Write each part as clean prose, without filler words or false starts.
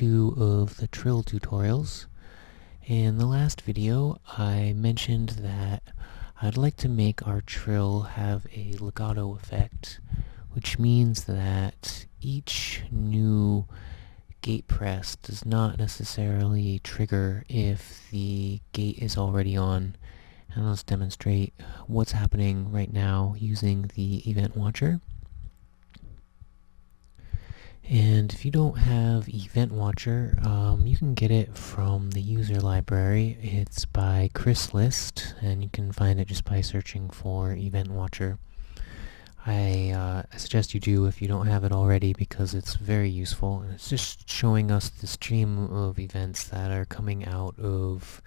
2 of the Trill tutorials. In the last video, I mentioned that I'd like to make our Trill have a legato effect, which means that each new gate press does not necessarily trigger if the gate is already on. And let's demonstrate what's happening right now using the event watcher. And if you don't have Event Watcher, you can get it from the user library. It's by Chris List, and you can find it just by searching for Event Watcher. I suggest you do if you don't have it already, because it's very useful. And it's just showing us the stream of events that are coming out of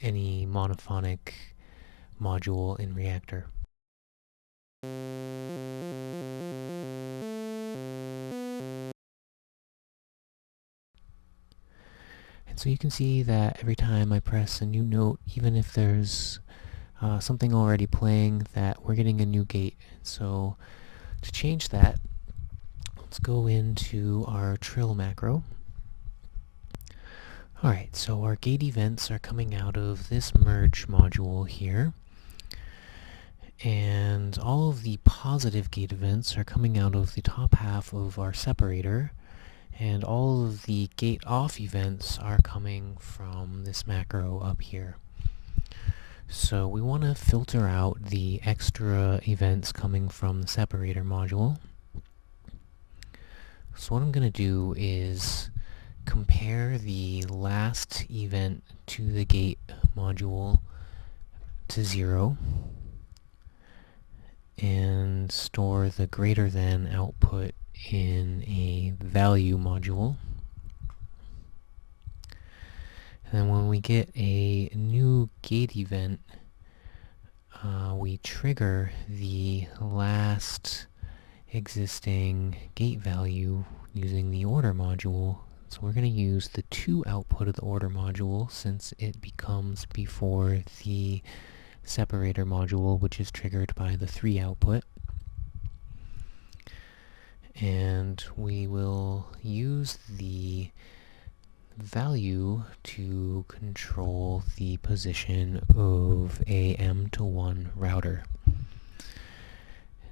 any monophonic module in Reaktor. So you can see that every time I press a new note, even if there's something already playing, that we're getting a new gate. So to change that, let's go into our Trill macro. Alright, so our gate events are coming out of this merge module here. And all of the positive gate events are coming out of the top half of our separator. And all of the gate off events are coming from this macro up here. So we want to filter out the extra events coming from the separator module. So what I'm going to do is compare the last event to the gate module to 0 and store the greater than output in a value module. And then when we get a new gate event, we trigger the last existing gate value using the order module. So we're going to use the 2 output of the order module, since it becomes before the separator module, which is triggered by the 3 output. And we will use the value to control the position of a M-to-1 router.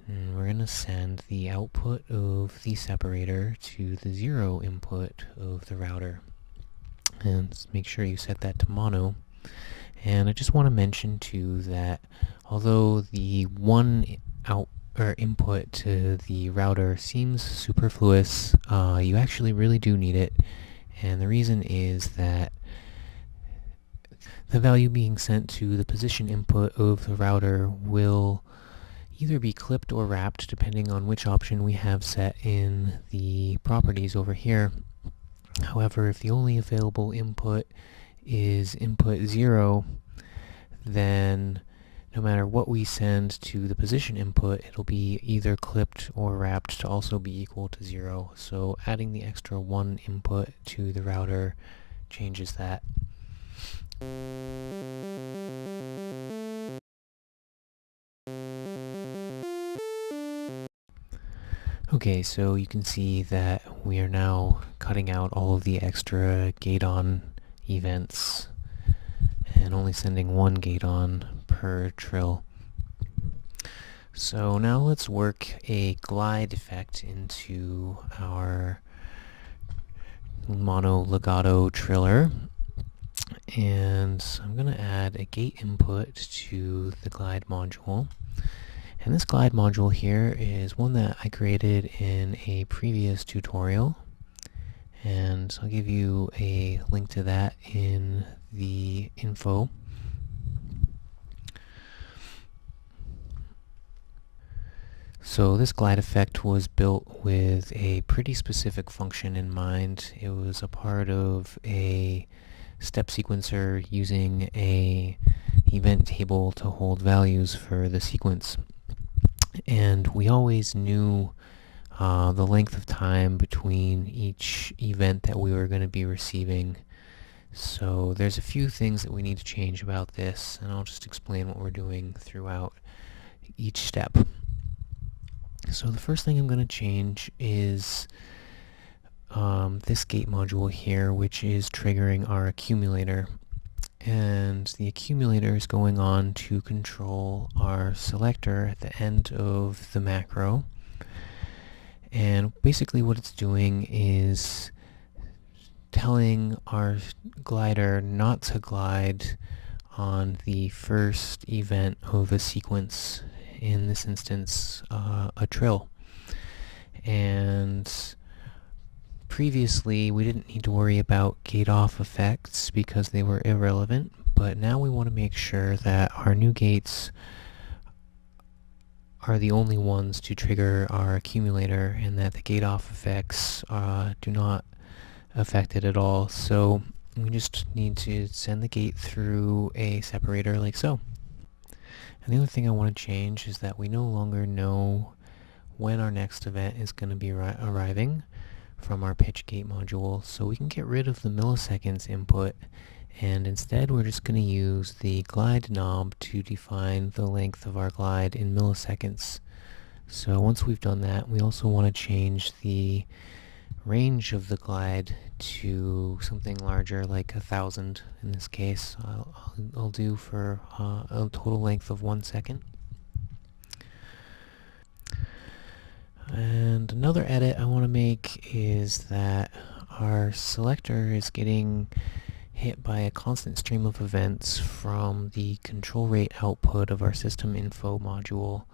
And we're going to send the output of the separator to the 0 input of the router. And make sure you set that to mono. And I just want to mention too that although the 1 input to the router seems superfluous, you actually really do need it. And the reason is that the value being sent to the position input of the router will either be clipped or wrapped, depending on which option we have set in the properties over here. However, if the only available input is input 0, then no matter what we send to the position input, it'll be either clipped or wrapped to also be equal to 0. So adding the extra 1 input to the router changes that. Okay, so you can see that we are now cutting out all of the extra gate on events and only sending 1 gate on per trill. So now let's work a glide effect into our mono legato triller. And I'm going to add a gate input to the glide module. And this glide module here is one that I created in a previous tutorial. And I'll give you a link to that in the info. So this glide effect was built with a pretty specific function in mind. It was a part of a step sequencer using a event table to hold values for the sequence. And we always knew the length of time between each event that we were going to be receiving. So there's a few things that we need to change about this, and I'll just explain what we're doing throughout each step. So the first thing I'm going to change is this gate module here, which is triggering our accumulator. And the accumulator is going on to control our selector at the end of the macro. And basically what it's doing is telling our glider not to glide on the first event of a sequence, in this instance a trill. And previously we didn't need to worry about gate off effects because they were irrelevant, but now we want to make sure that our new gates are the only ones to trigger our accumulator and that the gate off effects do not affect it at all. So we just need to send the gate through a separator like so. And the other thing I want to change is that we no longer know when our next event is going to be arriving from our pitch gate module, so we can get rid of the milliseconds input, and instead we're just going to use the glide knob to define the length of our glide in milliseconds. So once we've done that, we also want to change the range of the glide to something larger, like 1,000 in this case. I'll do for a total length of 1 second. And another edit I want to make is that our selector is getting hit by a constant stream of events from the control rate output of our system info module,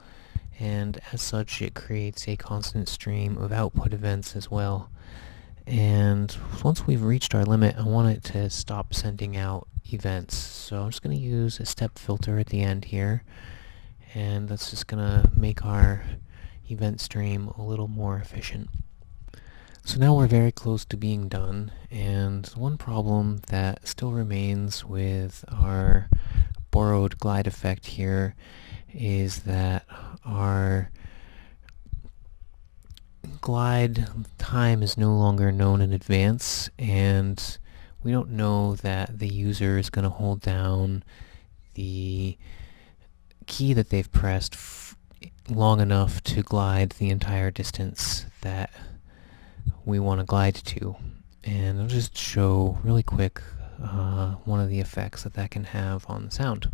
and as such it creates a constant stream of output events as well. And once we've reached our limit, I want it to stop sending out events, so I'm just going to use a step filter at the end here, and that's just going to make our event stream a little more efficient. So now we're very close to being done, and one problem that still remains with our borrowed glide effect here is that our glide time is no longer known in advance, and we don't know that the user is going to hold down the key that they've pressed long enough to glide the entire distance that we want to glide to. And I'll just show really quick one of the effects that can have on the sound.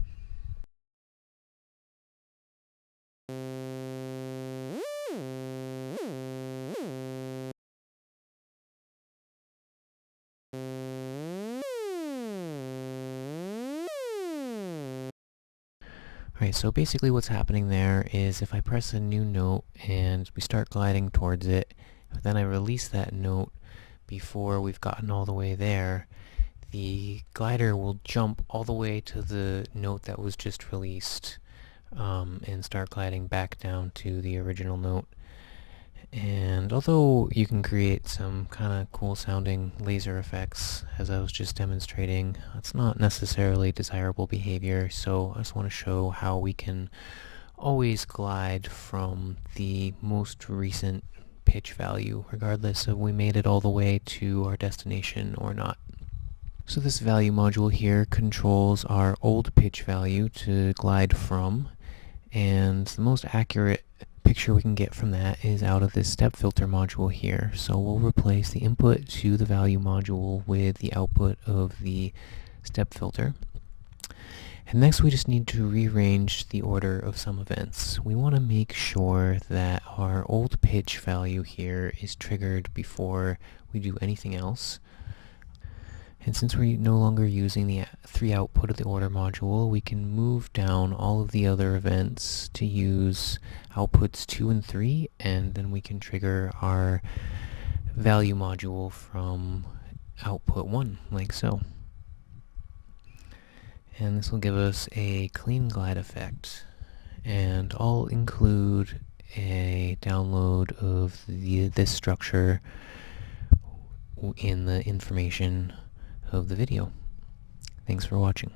Alright, so basically what's happening there is if I press a new note and we start gliding towards it, then I release that note before we've gotten all the way there, the glider will jump all the way to the note that was just released and start gliding back down to the original note. And although you can create some kind of cool sounding laser effects, as I was just demonstrating, it's not necessarily desirable behavior, so I just want to show how we can always glide from the most recent pitch value, regardless of we made it all the way to our destination or not. So this value module here controls our old pitch value to glide from, and the most accurate picture we can get from that is out of this step filter module here. So we'll replace the input to the value module with the output of the step filter. And next we just need to rearrange the order of some events. We want to make sure that our old pitch value here is triggered before we do anything else. And since we're no longer using the 3 output of the order module, we can move down all of the other events to use outputs 2 and 3, and then we can trigger our value module from output 1, like so. And this will give us a clean glide effect. And I'll include a download of this structure in the information of the video. Thanks for watching.